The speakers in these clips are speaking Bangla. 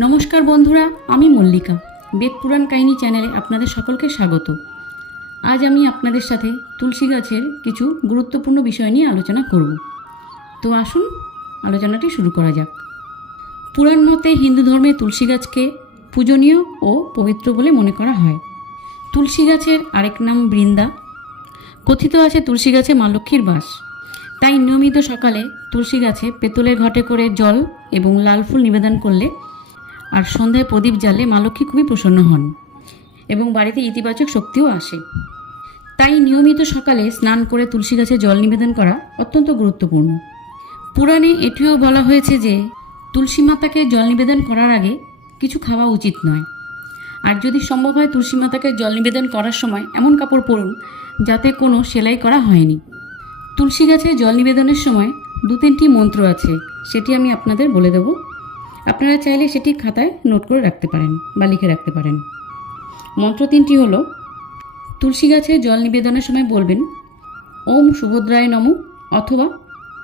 নমস্কার বন্ধুরা, আমি মল্লিকা। বেদ পুরাণ কাহিনী চ্যানেলে আপনাদের সকলকে স্বাগত। আজ আমি আপনাদের সাথে তুলসী গাছের কিছু গুরুত্বপূর্ণ বিষয় নিয়ে আলোচনা করব। তো আসুন, আলোচনাটি শুরু করা যাক। পুরাণ মতে হিন্দু ধর্মে তুলসী গাছকে পূজনীয় ও পবিত্র বলে মনে করা হয়। তুলসী গাছের আরেক নাম বৃন্দা। কথিত আছে তুলসী গাছে মা লক্ষ্মীর বাস। তাই নিয়মিত সকালে তুলসী গাছে পেতলের ঘটে করে জল এবং লাল ফুল নিবেদন করলে আর সন্ধ্যায় প্রদীপ জ্বালে মা লক্ষ্মী খুবই প্রসন্ন হন এবং বাড়িতে ইতিবাচক শক্তিও আসে। তাই নিয়মিত সকালে স্নান করে তুলসী গাছে জল নিবেদন করা অত্যন্ত গুরুত্বপূর্ণ। পুরাণে এটিও বলা হয়েছে যে, তুলসী মাতাকে জল নিবেদন করার আগে কিছু খাওয়া উচিত নয়। আর যদি সম্ভব হয় তুলসী মাতাকে জল নিবেদন করার সময় এমন কাপড় পরুন যাতে কোনো সেলাই করা হয়নি। তুলসী গাছে জল নিবেদনের সময় দু তিনটি মন্ত্র আছে, সেটি আমি আপনাদের বলে দেব। আপনারা চাইলে সেটি খাতায় নোট করে রাখতে পারেন বা লিখে রাখতে পারেন। মন্ত্র তিনটি হলো, তুলসী গাছে জল নিবেদনের সময় বলবেন, ওম সুভদ্রায় নম অথবা,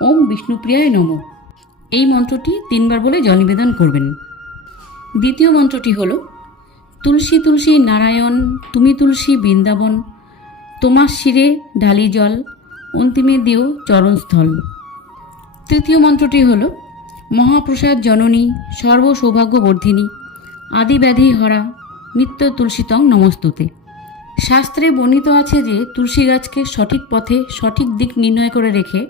ওম বিষ্ণুপ্রিয়ায় নম এই মন্ত্রটি তিনবার বলে জল নিবেদন করবেন। দ্বিতীয় মন্ত্রটি হল, তুলসী তুলসী নারায়ণ, তুমি তুলসী বৃন্দাবন, তোমার শিরে ঢালি জল, অন্তিমে দিও চরণস্থল তৃতীয় মন্ত্রটি হল মহাপ্রসাদ জননী সর্ব সৌভাগ্যবর্ধিনী আদি ব্যাধি হরা, নিত্য তুলসীতং নমস্তুতে। শাস্ত্রে বর্ণিত আছে যে, তুলসী গাছকে সঠিক পথে সঠিক দিক নির্ণয় করে রেখে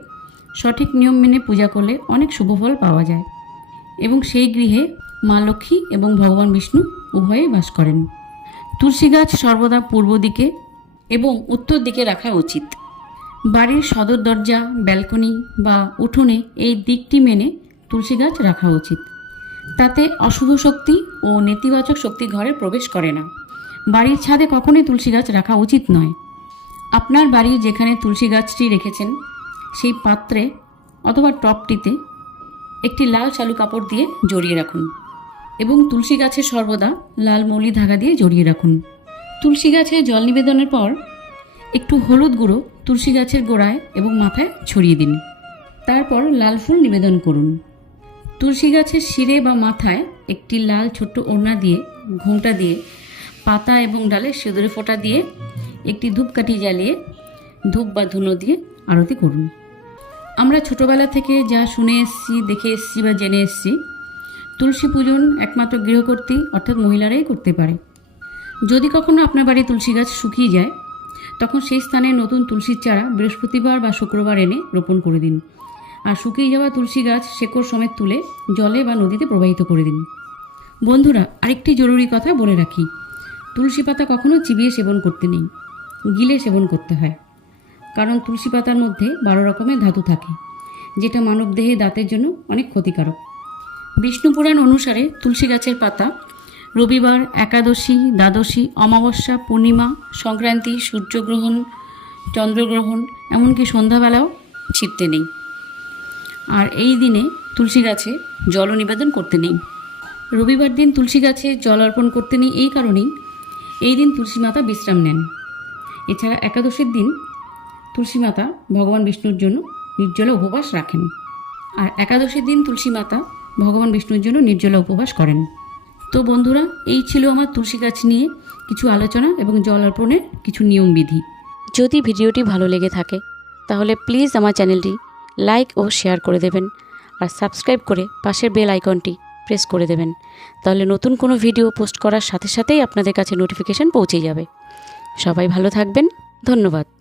সঠিক নিয়ম মেনে পূজা করলে অনেক শুভফল পাওয়া যায়। এবং সেই গৃহে মা লক্ষ্মী এবং ভগবান বিষ্ণু উভয়েই বাস করেন। তুলসী গাছ সর্বদা পূর্ব দিকে এবং উত্তর দিকে রাখা উচিত। বাড়ির সদর দরজা, ব্যালকনি বা উঠোনে এই দিকটি মেনে তুলসী গাছ রাখা উচিত। তাতে অশুভ শক্তি ও নেতিবাচক শক্তি ঘরে প্রবেশ করে না। বাড়ির ছাদে কখনোই তুলসী গাছ রাখা উচিত নয়। আপনার বাড়ির যেখানে তুলসী গাছটি রেখেছেন, সেই পাত্রে অথবা টপটিতে একটি লাল চালু কাপড় দিয়ে জড়িয়ে রাখুন এবং তুলসী গাছে সর্বদা লাল মৌলি ধাগা দিয়ে জড়িয়ে রাখুন। তুলসী গাছে জল নিবেদনের পর একটু হলুদ গুঁড়ো তুলসী গাছের গোড়ায় এবং মাথায় ছড়িয়ে দিন। তারপর লাল ফুল নিবেদন করুন। তুলসী গাছের শিরে বা মাথায় একটি লাল ছোট্ট ওড়না দিয়ে, ঘোমটা দিয়ে, পাতা এবং ডালে সিঁদুরে ফোঁটা দিয়ে একটি ধূপকাঠি জ্বালিয়ে ধূপ বা ধুনো দিয়ে আরতি করুন। আমরা ছোটবেলা থেকে যা শুনে এসেছি, দেখে এসেছি বা জেনে এসেছি, তুলসী পূজন একমাত্র গৃহকর্তী অর্থাৎ মহিলারাই করতে পারে। যদি কখনো আপনার বাড়ি তুলসী গাছ শুকিয়ে যায়, তখন সেই স্থানে নতুন তুলসীর চারা বৃহস্পতিবার বা শুক্রবার এনে রোপণ করে দিন। আর শুকিয়ে যাওয়া তুলসী গাছ, শেকড় সমেত তুলে জলে বা নদীতে প্রবাহিত করে দিন। বন্ধুরা, আরেকটি জরুরি কথা বলে রাখি। তুলসী পাতা কখনো চিবিয়ে সেবন করতে নেই। গিলে সেবন করতে হয়। কারণ তুলসী পাতার মধ্যে বারো রকমের ধাতু থাকে, যেটা মানবদেহে দাঁতের জন্য অনেক ক্ষতিকারক। বিষ্ণু পুরাণ অনুসারে তুলসী গাছের পাতা রবিবার, একাদশী, দ্বাদশী, অমাবস্যা, পূর্ণিমা, সংক্রান্তি, সূর্যগ্রহণ, চন্দ্রগ্রহণ, এমনকি সন্ধ্যাবেলাও ছিটতে নেই। আর এই দিনে তুলসী গাছে জল নিবেদন করতে নেই। রবিবার দিন তুলসী গাছে জল অর্পণ করতে নেই এই কারণেই এই দিন তুলসী মাতা বিশ্রাম নেন। এছাড়া একাদশীর দিন তুলসী মাতা ভগবান বিষ্ণুর জন্য নির্জলা উপবাস রাখেন। আর একাদশীর দিন তুলসী মাতা ভগবান বিষ্ণুর জন্য নির্জলা উপবাস করেন। তো বন্ধুরা, এই ছিল আমার তুলসী গাছ নিয়ে কিছু আলোচনা এবং জল অর্পণের কিছু নিয়মবিধি যদি ভিডিওটি ভালো লেগে থাকে, তাহলে প্লিজ আমার চ্যানেলটি লাইক ও শেয়ার করে দেবেন। আর সাবস্ক্রাইব করে পাশের বেল আইকনটি প্রেস করে দেবেন। তাহলে নতুন কোনো ভিডিও পোস্ট করার সাথে সাথেই আপনাদের কাছে নোটিফিকেশান পৌঁছে যাবে। সবাই ভালো থাকবেন। ধন্যবাদ।